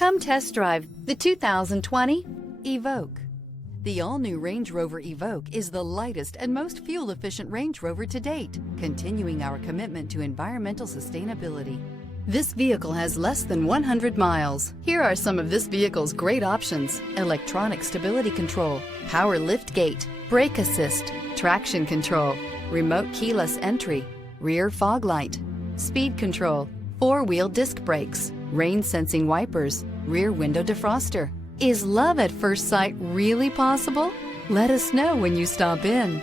Come test drive the 2020 Evoque. The all-new Range Rover Evoque is the lightest and most fuel-efficient Range Rover to date, continuing our commitment to environmental sustainability. This vehicle has less than 100 miles. Here are some of this vehicle's great options: electronic stability control, power lift gate, brake assist, traction control, remote keyless entry, rear fog light, speed control, four-wheel disc brakes, rain sensing wipers, rear window defroster. Is love at first sight really possible? Let us know when you stop in.